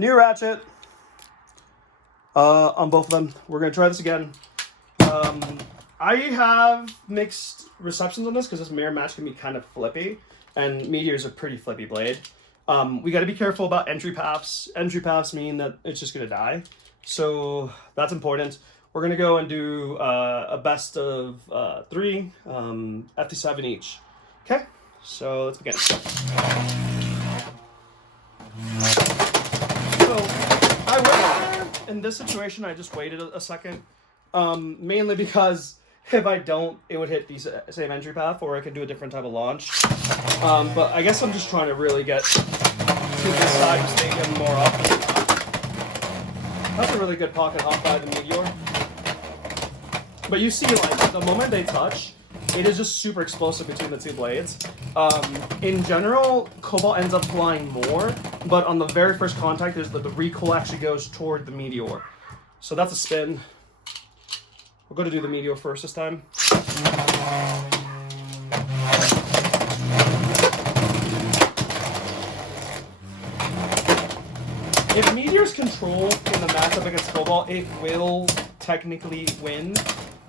New ratchet on both of them. We're going to try this again. I have mixed receptions on this because this mirror match can be kind of flippy, and Meteor is a pretty flippy blade. We got to be careful about entry paths. Entry paths mean that it's just going to die, so that's important. We're going to go and do a best of 3, FT7 each. Okay, so let's begin. So I went in this situation, I just waited a second, mainly because if I don't, it would hit the same entry path, or I could do a different type of launch. But I guess I'm just trying to really get to this side of the stadium more often. That's a really good pocket hop by the Meteor. But you see, like, the moment they touch, it is just super explosive between the two blades. In general, Cobalt ends up flying more, but on the very first contact, the recoil actually goes toward the Meteor. So that's a spin. We're going to do the Meteor first this time. If Meteor's control in the matchup against Cobalt, it will technically win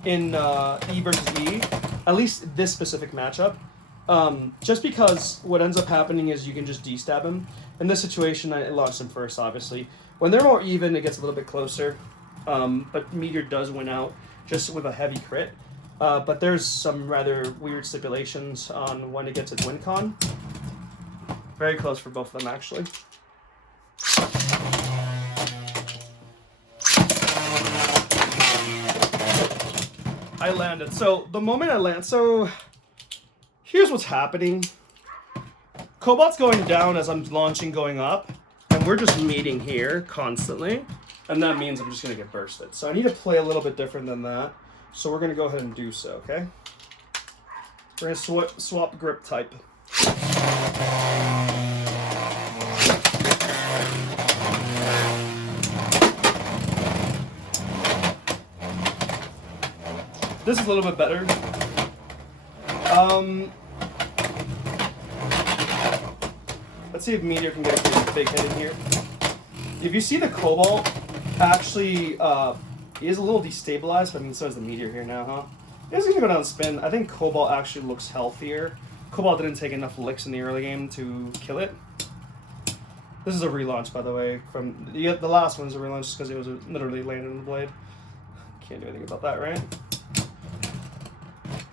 in E versus E, at least this specific matchup. Just because what ends up happening is you can just de-stab him. In this situation, I launched him first, obviously. When they're more even, it gets a little bit closer. But Meteor does win out just with a heavy crit. But there's some rather weird stipulations on when it gets its win con. Very close for both of them, actually. I landed. So the moment I land, so here's what's happening. Cobalt's going down as I'm launching going up, and we're just meeting here constantly, and that means I'm just going to get bursted. So I need to play a little bit different than that, so we're going to go ahead and do so, okay? We're going to swap grip type. This is a little bit better. Let's see if Meteor can get a big hit in here. If you see the Cobalt, actually, he is a little destabilized, but I mean, so is the Meteor here now, huh? He's going to go down and spin. I think Cobalt actually looks healthier. Cobalt didn't take enough licks in the early game to kill it. This is a relaunch, by the way. From the last one's a relaunch just because it was literally landed on the blade. Can't do anything about that, right?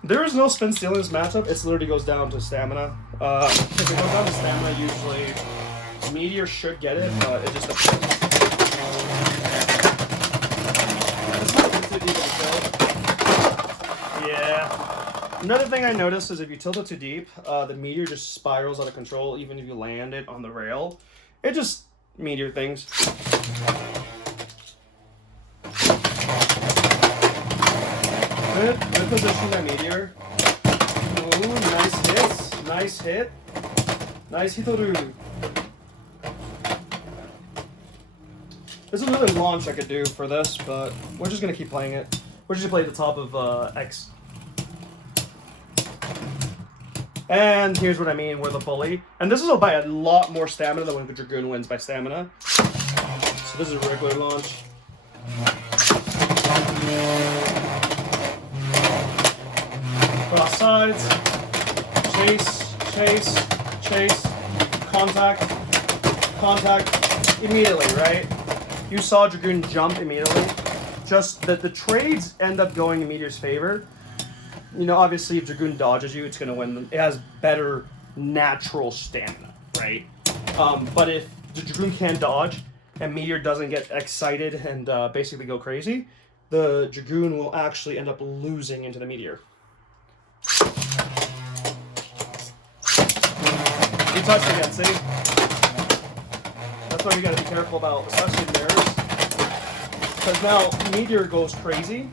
There is no spin steal in this matchup. It literally goes down to stamina. If it goes down to stamina, usually Meteor should get it, but it just depends. It's not instant even kill. Yeah. Another thing I noticed is if you tilt it too deep, the Meteor just spirals out of control, even if you land it on the rail. It just Meteor things. Good position by Meteor. Ooh, nice hits. Nice hit. Nice hitoru. There's another launch I could do for this, but we're just going to keep playing it. We're just going to play the top of X. And here's what I mean, we're the bully. And this is by a lot more stamina than when the Dragoon wins by stamina. So this is a regular launch. Cross sides, chase, contact, immediately, right? You saw Dragoon jump immediately. Just that the trades end up going in Meteor's favor. You know, obviously if Dragoon dodges you, it's going to win. It has better natural stamina, right? But if the Dragoon can dodge and Meteor doesn't get excited and basically go crazy, the Dragoon will actually end up losing into the Meteor. You touched again, see? That's why you gotta be careful about, especially mirrors. Because now Meteor goes crazy.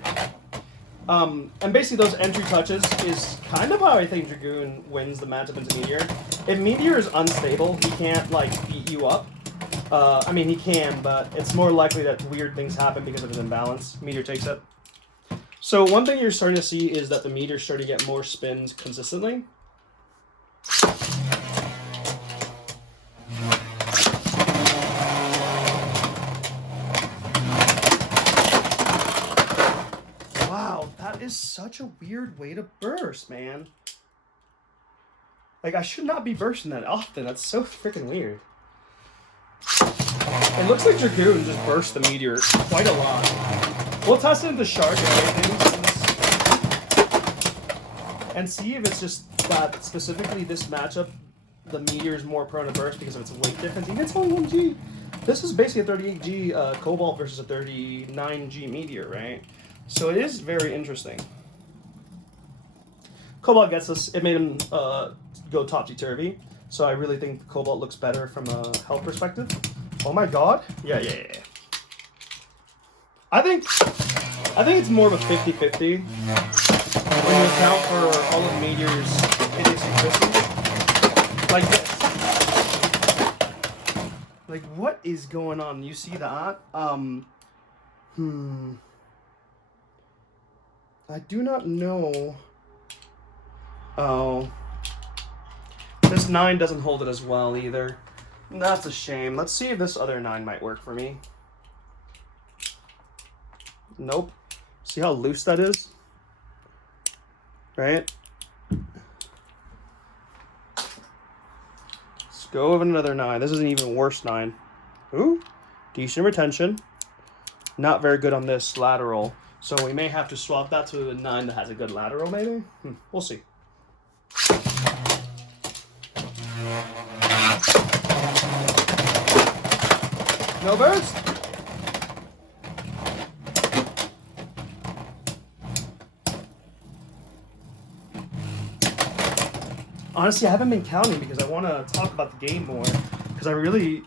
And basically those entry touches is kind of how I think Dragoon wins the matchup into Meteor. If Meteor is unstable, he can't like beat you up. I mean he can, but it's more likely that weird things happen because of his imbalance. Meteor takes it. So one thing you're starting to see is that the Meteor's starting to get more spins consistently. is such a weird way to burst, man. Like, I should not be bursting that often. That's so freaking weird. It looks like Dragoon just burst the Meteor quite a lot. We'll test it into Shark and see if it's just that specifically this matchup, the Meteor is more prone to burst because of its weight difference. Even it's only 1G. This is basically a 38G Cobalt versus a 39G Meteor, right? So it is very interesting. Cobalt gets us. It made him go topsy-turvy. So I really think the Cobalt looks better from a health perspective. Oh my god. Yeah. I think it's more of a 50-50 when you account for all of Meteor's idiosyncrasies. Like this. Like, what is going on? You see that? I do not know. Oh. This 9 doesn't hold it as well either. That's a shame. Let's see if this other 9 might work for me. Nope. See how loose that is? Right? Let's go with another 9. This is an even worse 9. Ooh. Decent retention. Not very good on this lateral. So we may have to swap that to a 9 that has a good lateral, maybe? We'll see. No burst? Honestly, I haven't been counting because I want to talk about the game more. Because I really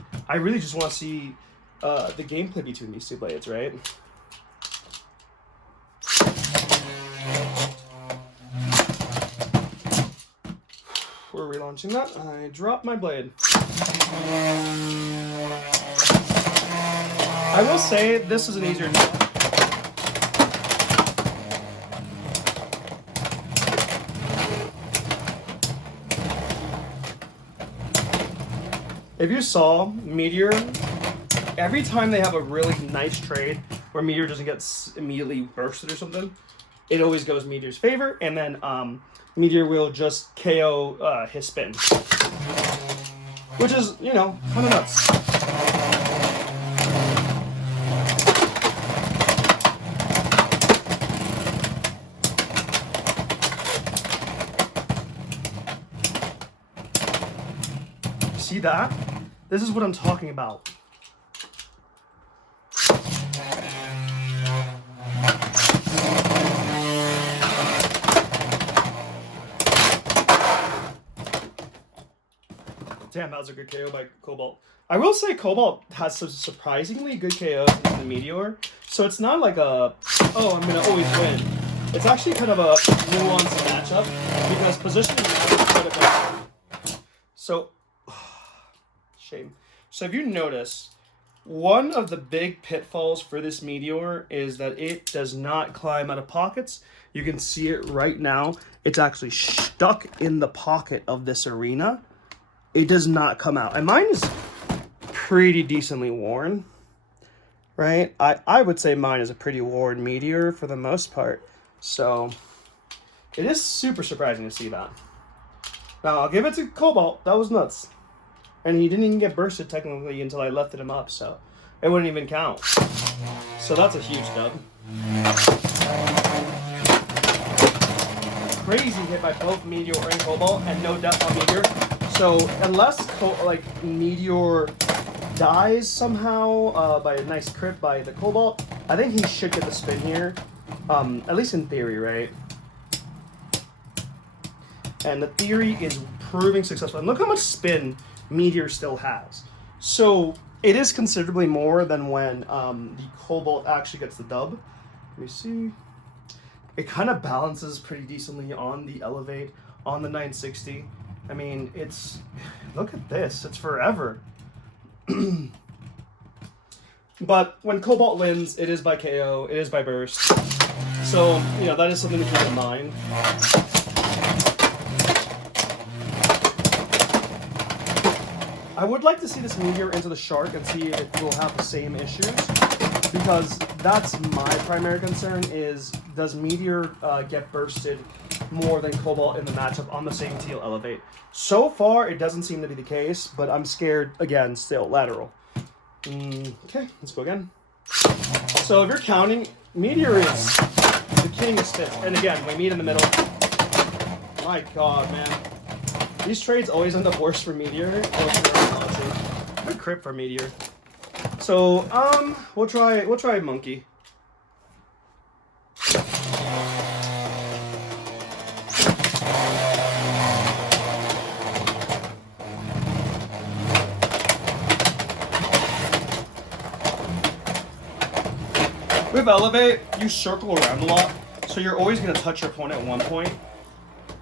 just want to see the gameplay between these two blades, right? We're relaunching that. I dropped my blade. I will say this is an easier job. If you saw Meteor, every time they have a really nice trade where Meteor doesn't get immediately bursted or something, it always goes Meteor's favor, and then Meteor will just KO his spin. Which is, you know, kind of nuts. See that? This is what I'm talking about. Damn, that was a good KO by Cobalt. I will say Cobalt has some surprisingly good KOs in the Meteor. So it's not like a, oh, I'm going to always win. It's actually kind of a nuanced matchup because positioning matters quite a bit. So, shame. So if you notice, one of the big pitfalls for this Meteor is that it does not climb out of pockets. You can see it right now. It's actually stuck in the pocket of this arena. It does not come out. And mine is pretty decently worn, right? I would say mine is a pretty worn Meteor for the most part. So it is super surprising to see that. Now, I'll give it to Cobalt. That was nuts. And he didn't even get bursted technically until I lifted him up, so it wouldn't even count. So that's a huge dub. Crazy hit by both Meteor and Cobalt, and no depth on Meteor. So unless Meteor dies somehow by a nice crit by the Cobalt, I think he should get the spin here. At least in theory, right? And the theory is proving successful. And look how much spin Meteor still has. So it is considerably more than when the Cobalt actually gets the dub. Let me see. It kind of balances pretty decently on the Elevate, on the 960. I mean, it's, look at this, it's forever. But when Cobalt wins, it is by KO, it is by burst. So, you know, that is something to keep in mind. I would like to see this Meteor into the Shark and see if it will have the same issues. because that's my primary concern is does Meteor get bursted more than Cobalt in the matchup on the same teal elevate? So far, it doesn't seem to be the case, but I'm scared, again, still, lateral. Okay, let's go again. So if you're counting, Meteor is the king of spits. And again, we meet in the middle. My god, man. These trades always end up worse for Meteor. Good crit for Meteor. So, we'll try Monkey. With Elevate, you circle around a lot, so you're always going to touch your opponent at one point.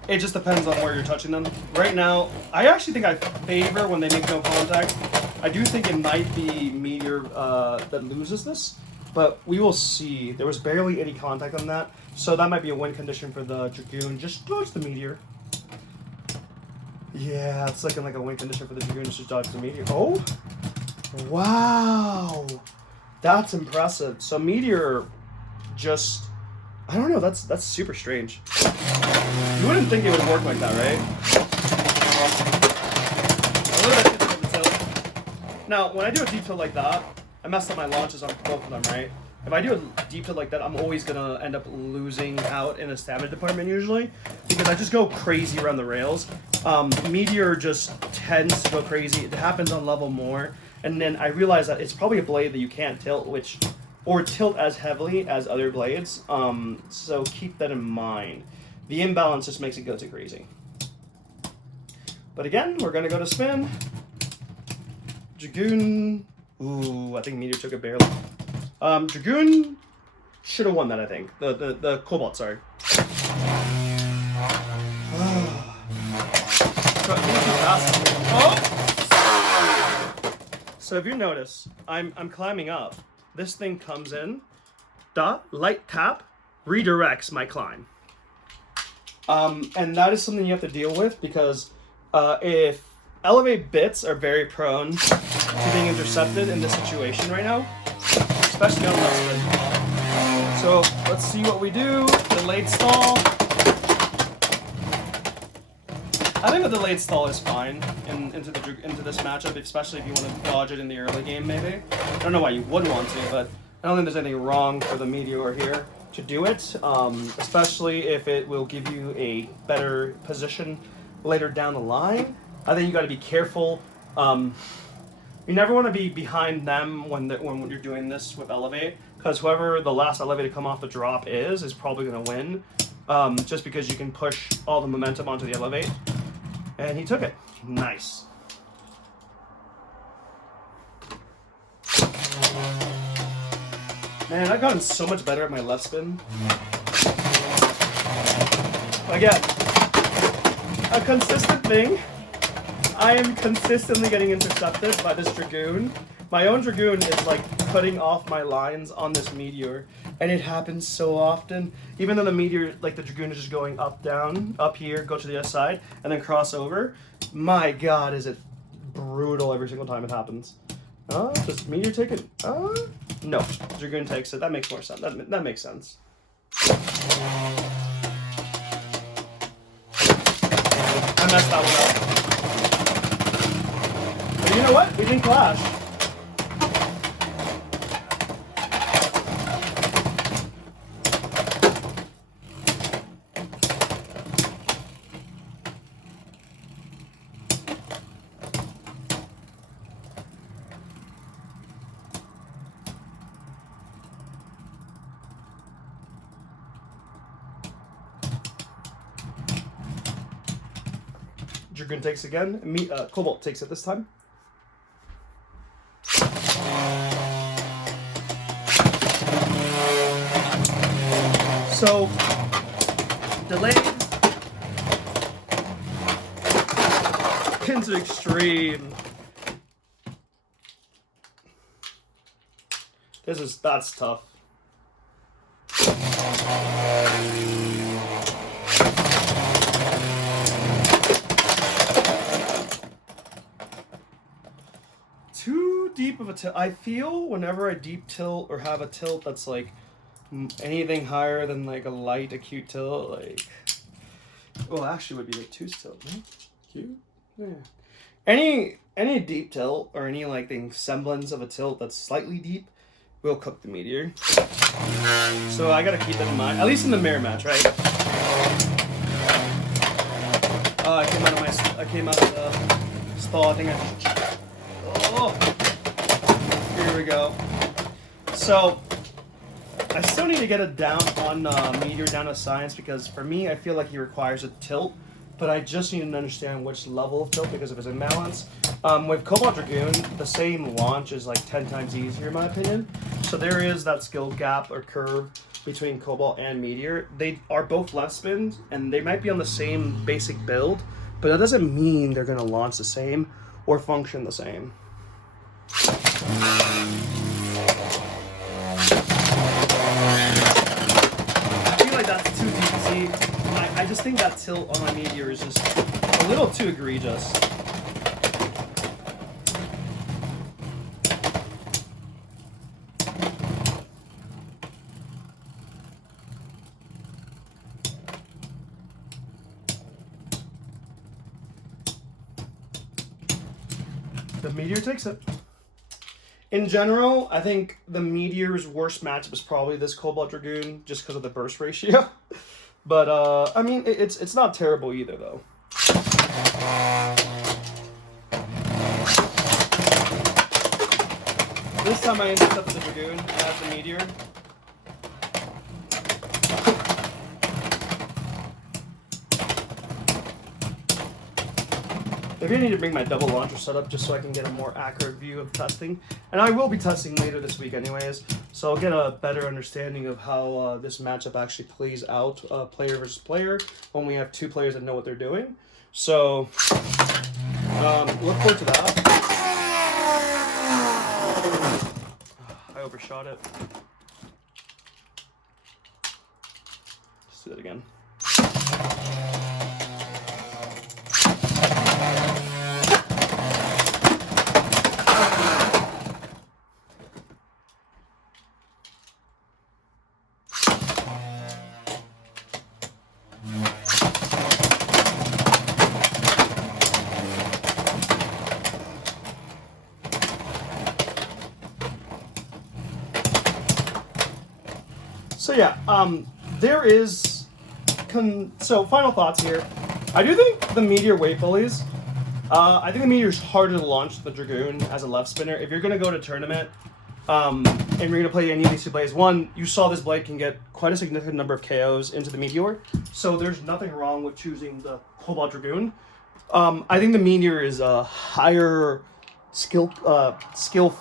It just depends on where you're touching them. Right now, I actually think I favor when they make no contact. I do think it might be Meteor that loses this, but we will see. There was barely any contact on that, so that might be a win condition for the Dragoon. Just dodge the Meteor. Yeah, it's looking like a win condition for the Dragoon. Just dodge the Meteor. Oh! Wow! That's impressive. So Meteor just... I don't know, that's super strange. You wouldn't think it would work like that, right? Now, when I do a deep tilt like that, I messed up my launches on both of them, right? If I do a deep tilt like that, I'm always going to end up losing out in a stamina department usually, because I just go crazy around the rails. Meteor just tends to go crazy. It happens on level more, and then I realize that it's probably a blade that you can't tilt, or tilt as heavily as other blades, so keep that in mind. The imbalance just makes it go too crazy. But again, we're going to go to spin. Dragoon. Ooh, I think Meteor took it barely. Dragoon should have won that, I think. The Cobalt, sorry. So if you notice, I'm climbing up. This thing comes in. The light tap redirects my climb. And that is something you have to deal with because if elevate bits are very prone to being intercepted in this situation right now, especially on left spin. So let's see what we do. Delayed stall. I think the delayed stall is fine into this matchup, especially if you want to dodge it in the early game, maybe. I don't know why you would want to, but I don't think there's anything wrong for the Meteor here to do it, especially if it will give you a better position later down the line. I think you got to be careful. You never want to be behind them when you're doing this with elevate, because whoever the last elevate to come off the drop is probably going to win, just because you can push all the momentum onto the elevate. And he took it. Nice. Man, I've gotten so much better at my left spin. Again, a consistent thing. I am consistently getting intercepted by this Dragoon. My own Dragoon is like cutting off my lines on this Meteor. And it happens so often. Even though the Meteor, like the Dragoon is just going up, down, up here, go to the other side, and then cross over. My god, is it brutal every single time it happens. Does Meteor take it? No. Dragoon takes it. That makes more sense. That makes sense. I messed that one up. But you know what? We didn't clash. Dragoon takes again. Cobalt takes it this time. So, delayed into extreme. That's tough. deep of a tilt? I feel whenever I deep tilt or have a tilt that's like anything higher than like a light acute tilt, like, well, actually would be like 2's tilt, right? Acute? Yeah. Any deep tilt or any like thing semblance of a tilt that's slightly deep will cook the Meteor. So I gotta keep that in mind, at least in the mirror match, right? I came out of the stall. I think here we go. So I still need to get it down on Meteor down to science, because for me, I feel like he requires a tilt, but I just need to understand which level of tilt because of his imbalance. With Cobalt Dragoon, the same launch is like 10 times easier in my opinion. So there is that skill gap or curve between Cobalt and Meteor. They are both left spins, and they might be on the same basic build, but that doesn't mean they're going to launch the same or function the same. I feel like that's too deep. See, I just think that tilt on my Meteor is just a little too egregious. The Meteor takes it. In general, I think the Meteor's worst matchup is probably this Cobalt Dragoon, just because of the burst ratio. But I mean, it's not terrible either, though. This time I ended up with the Dragoon as the Meteor. Maybe I need to bring my double launcher setup just so I can get a more accurate view of testing. And I will be testing later this week anyways, so I'll get a better understanding of how this matchup actually plays out, player versus player, when we have two players that know what they're doing. So, look forward to that. I overshot it. Let's do that again. So yeah, there is, so final thoughts here. I do think the Meteor weight bullies, I think the Meteor's harder to launch than the Dragoon as a left spinner. If you're going to go to tournament, and you're going to play any of these two blades, one, you saw this blade can get quite a significant number of KOs into the Meteor, so there's nothing wrong with choosing the Cobalt Dragoon. I think the Meteor is a higher skill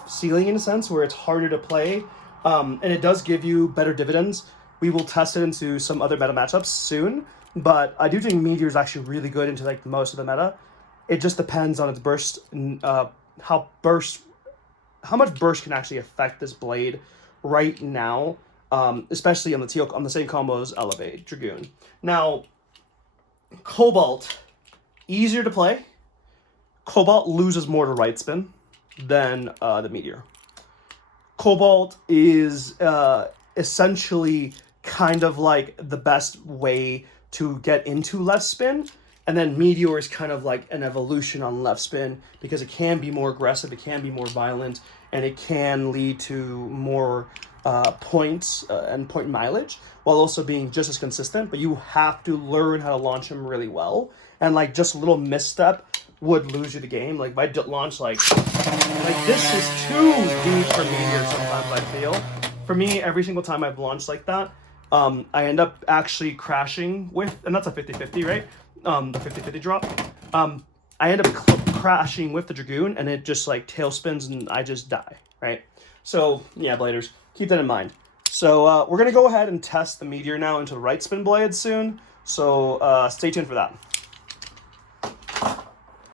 ceiling in a sense, where it's harder to play. And it does give you better dividends. We will test it into some other meta matchups soon, but I do think Meteor is actually really good into like most of the meta. It just depends on its burst, how much burst can actually affect this blade right now, especially on the same combo as Elevate Dragoon. Now, Cobalt, easier to play. Cobalt loses more to right spin than the Meteor. Cobalt is essentially kind of like the best way to get into left spin, and then Meteor is kind of like an evolution on left spin because it can be more aggressive, it can be more violent, and it can lead to more points and point mileage while also being just as consistent, but you have to learn how to launch him really well, and like just a little misstep would lose you the game. Like if I launch like this is too deep for Meteor sometimes, I feel. For me, every single time I've launched like that, I end up actually crashing with, and that's a 50-50, right? The 50-50 drop. I end up crashing with the Dragoon, and it just like tail spins, and I just die, right? So yeah, bladers, keep that in mind. So we're gonna go ahead and test the Meteor now into right spin blades soon. So stay tuned for that.